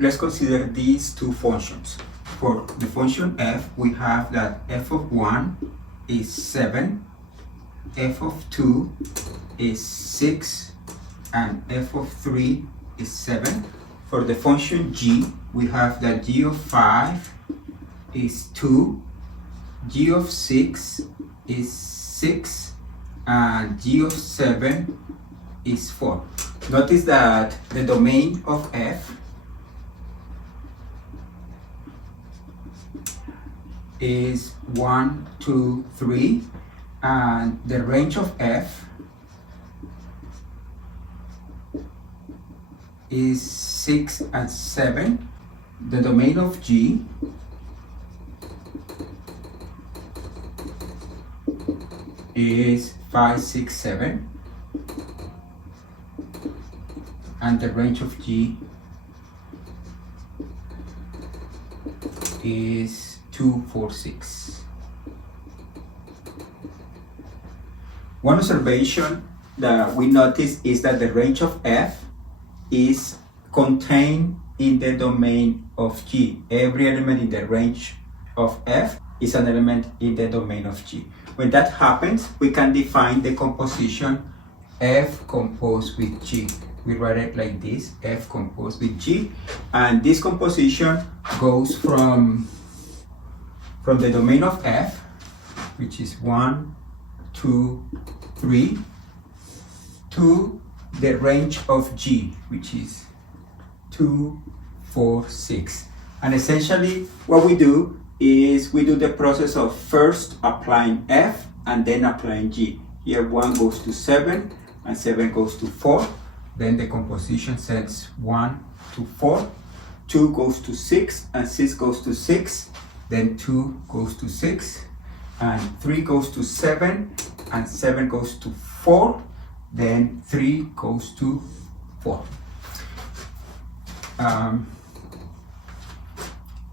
let's consider these two functions. For the function f, we have that f of 1 is 7, f of 2 is 6, and f of 3 is 7. For the function g, we have that g of 5 is 2, g of 6 is 6, and g of 7 is 4. Notice that the domain of f is 1, 2, 3, and the range of f is 6 and 7. The domain of g is 5, 6, 7, and the range of g is 2, 4, 6. One observation that we notice is that the range of f is contained in the domain of g. Every element in the range of f is an element in the domain of g. When that happens, we can define the composition f composed with g. We write it like this, f composed with g, and this composition goes from the domain of f, which is 1, 2, 3, to the range of g, which is 2, 4, 6. And essentially what we do is we do the process of first applying f and then applying g. Here 1 goes to 7 and 7 goes to 4. Then the composition sets 1 to 4, 2 goes to 6 and 6 goes to 6, then 2 goes to 6, and 3 goes to 7 and 7 goes to 4, then 3 goes to 4.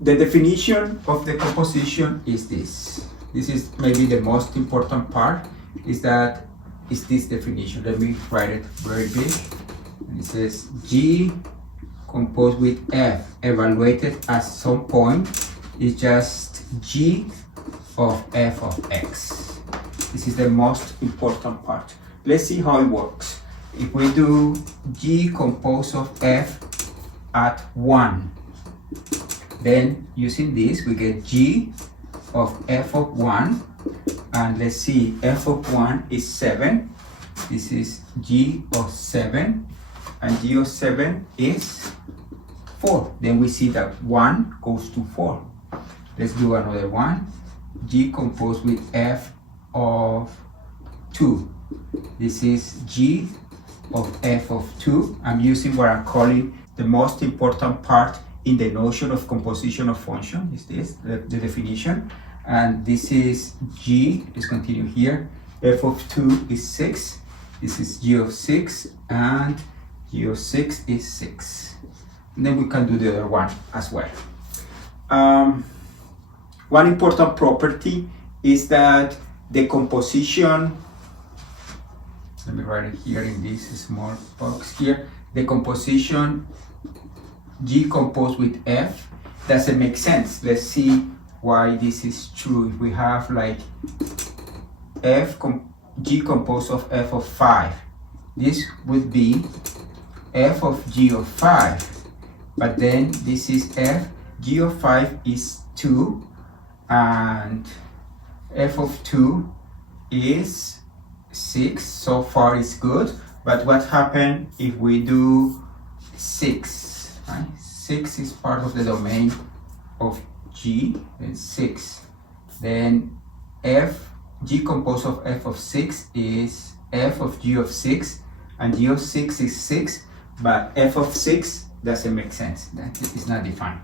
The definition of the composition is this. This is maybe the most important part, is this definition. Let me write it very big. And it says g composed with f evaluated at some point is just g of f of x. This is the most important part. Let's see how it works. If we do g composed of f at 1, then using this we get g of f of 1, and let's see, f of 1 is 7. This is g of 7, and g of 7 is 4. Then we see that 1 goes to 4. Let's do another one. G composed with f of 2. This is g of f of 2. I'm using what I'm calling the most important part in the notion of composition of function. Is this the definition? And this is g. Let's continue here. F of 2 is 6. This is g of 6, and g of 6 is 6. And then we can do the other one as well. One important property is that the composition, let me write it here in this small box here, the composition g composed with f doesn't make sense. Let's see why this is true. If we have like g composed of f of 5, this would be f of g of 5, but then this is f, g of 5 is 2, and f of 2 is 6. So far it's good, but what happens if we do 6? Right? 6 is part of the domain of g, then 6. Then g composed of f of 6 is f of g of 6, and g of 6 is 6, but f of 6 doesn't make sense. That is not defined.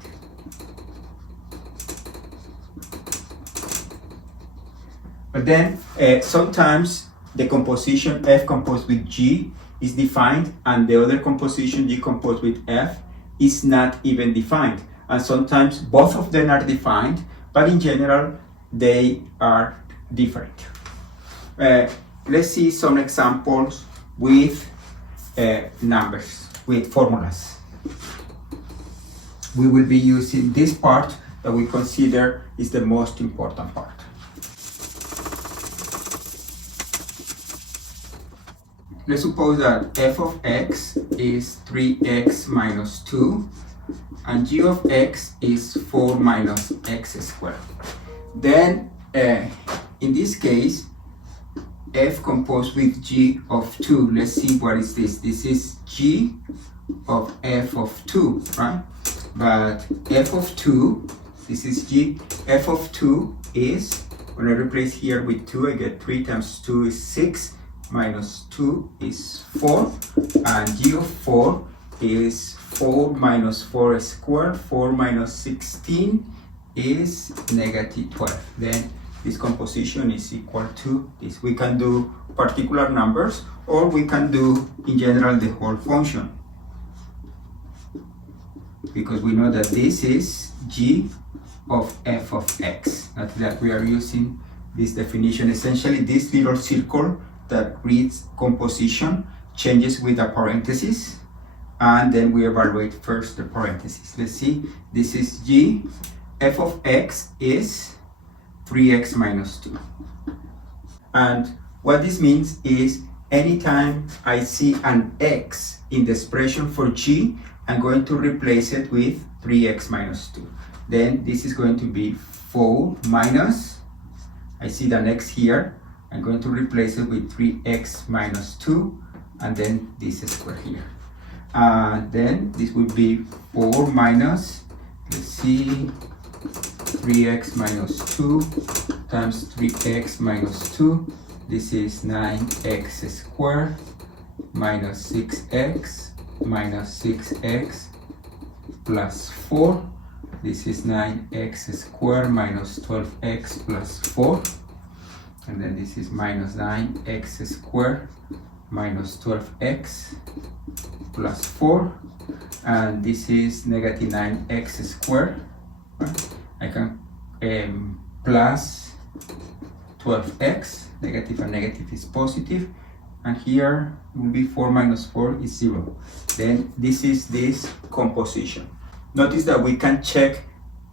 But then sometimes the composition f composed with g is defined, and the other composition g composed with f is not even defined. And sometimes both of them are defined, but in general they are different. Let's see some examples with numbers, with formulas. we will be using this part that we consider is the most important part. Let's suppose that f of x is 3x minus 2 and g of x is 4 minus x squared. Then in this case, f composed with g of 2. Let's see what is this. This is g of f of 2, right? But f of 2, this is g. F of 2 is, when I replace here with 2, I get 3 times 2 is 6, minus 2 is 4, and g of 4 is 4 minus 4 squared. 4 minus 16 is negative 12. Then this composition is equal to this. We can do particular numbers, or we can do in general the whole function, because we know that this is g of f of x. Not that we are using this definition. Essentially, this little circle that reads composition changes with a parenthesis, and then we evaluate first the parenthesis. Let's see, this is g. F of x is 3x minus 2. And what this means is anytime I see an x in the expression for g, I'm going to replace it with 3x minus 2. Then this is going to be 4 minus, I see the x here, I'm going to replace it with 3x minus 2, and then this square here. Then this would be 4 minus, let's see, 3x minus 2 times 3x minus 2. This is 9x squared minus 6x minus 6x plus 4. This is 9x squared minus 12x plus 4. And then this is minus 9x squared minus 12x plus 4. And this is negative 9x squared. I can plus 12x, negative and negative is positive, and here will be 4 minus 4 is 0. Then this is this composition. Notice that we can check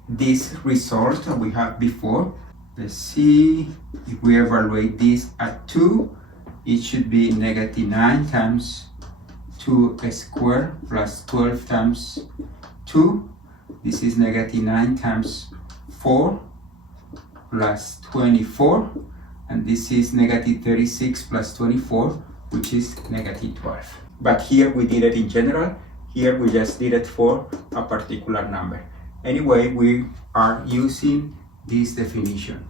this result that we had before. Let's see, if we evaluate this at 2, it should be negative 9 times 2 squared plus 12 times 2. This is negative 9 times 4 plus 24, and this is negative 36 plus 24, which is negative 12. But here we did it in general. Here we just did it for a particular number. Anyway, we are using this definition.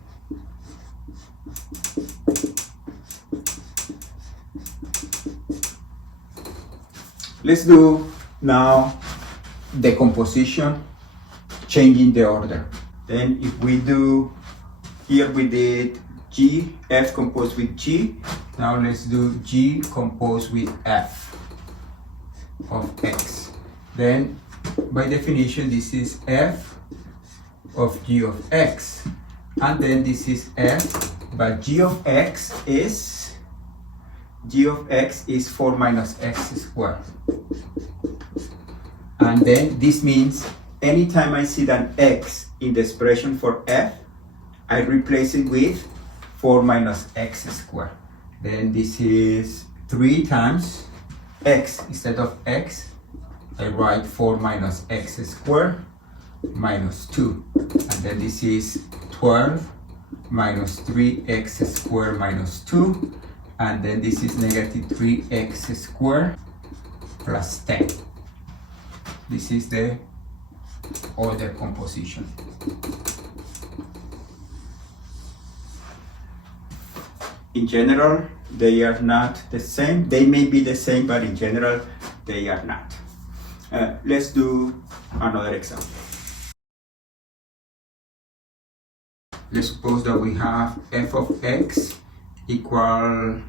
Let's do now the composition, changing the order. Then if we do, here we did g, f composed with g. Now let's do g composed with f of x. Then by definition, this is f of g of x. And then this is f, but g of x is 4 minus x squared. And then this means anytime I see an x in the expression for f, I replace it with 4 minus x squared. Then this is 3 times x. Instead of x, I write 4 minus x squared minus 2. And then this is 12 minus 3x squared minus 2. And then this is negative 3x squared plus 10. This is the order composition. In general, they are not the same. They may be the same, but in general, they are not. Let's do another example. Let's suppose that we have f of x equal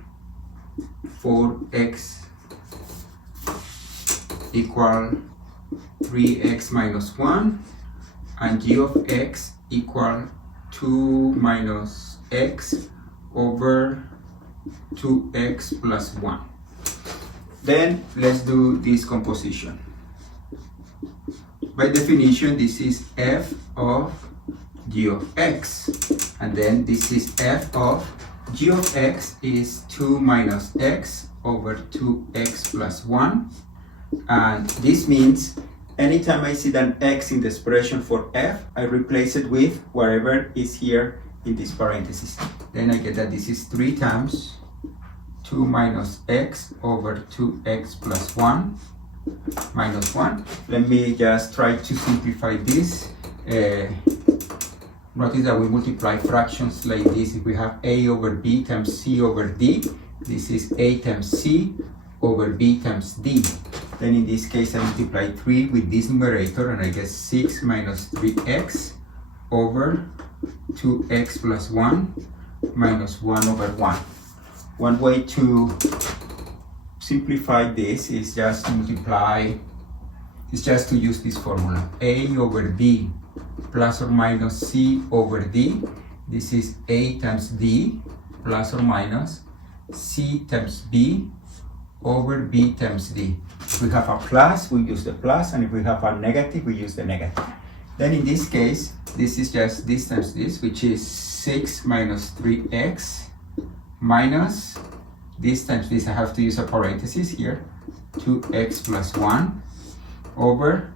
4x equal 3x minus 1, and g of x equal 2 minus x over 2x plus 1. Then let's do this composition. by definition, this is f of g of x. And then this is f of g of x is 2 minus x over 2x plus 1. And this means anytime I see an x in the expression for f, I replace it with whatever is here in this parenthesis. Then I get that this is 3 times 2 minus x over 2x plus 1 minus 1. Let me just try to simplify this. Notice that we multiply fractions like this. If we have a over b times c over d, this is a times c over b times d. Then in this case, I multiply 3 with this numerator and I get 6 minus 3x over 2x plus 1 minus 1 over 1. One way to simplify this is just to multiply, is just to use this formula. A over b plus or minus c over d. This is a times d plus or minus c times b over b times d. If we have a plus, we use the plus, and if we have a negative, we use the negative. Then in this case, this is just this times this, which is 6 minus 3x minus this times this. I have to use a parenthesis here, 2x plus 1 over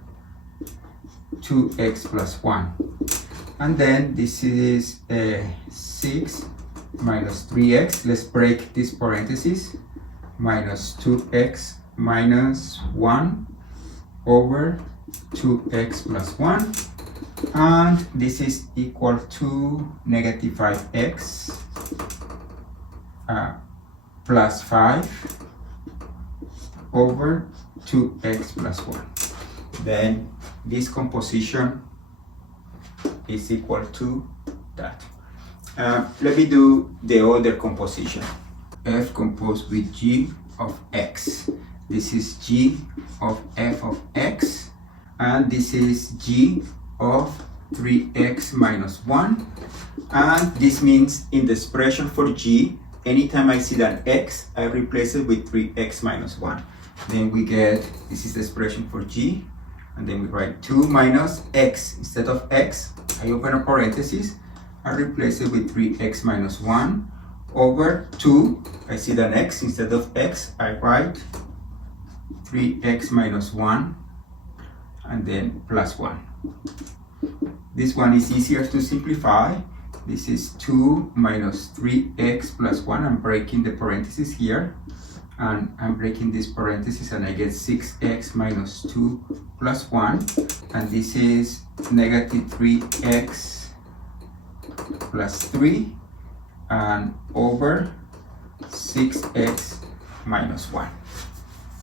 2x plus 1. And then this is 6 minus 3x. Let's break this parenthesis. Minus 2x minus 1 over 2x plus 1. And this is equal to negative 5x plus 5 over 2x plus 1. Then this composition is equal to that. Let me do the other composition. F composed with g of x. This is g of f of x, and this is g of 3x minus 1. And this means in the expression for g, anytime I see that x, I replace it with 3x minus 1. Then we get, this is the expression for g, and then we write 2 minus x. Instead of x, I open a parenthesis, I replace it with 3x minus 1 over 2. I see that x, instead of x, I write 3x minus 1 and then plus 1. This one is easier to simplify. This is 2 minus 3x plus 1. I'm breaking the parenthesis here, and I'm breaking this parenthesis, and I get 6x minus 2 plus 1, and this is negative 3x plus 3 and over 6x minus 1.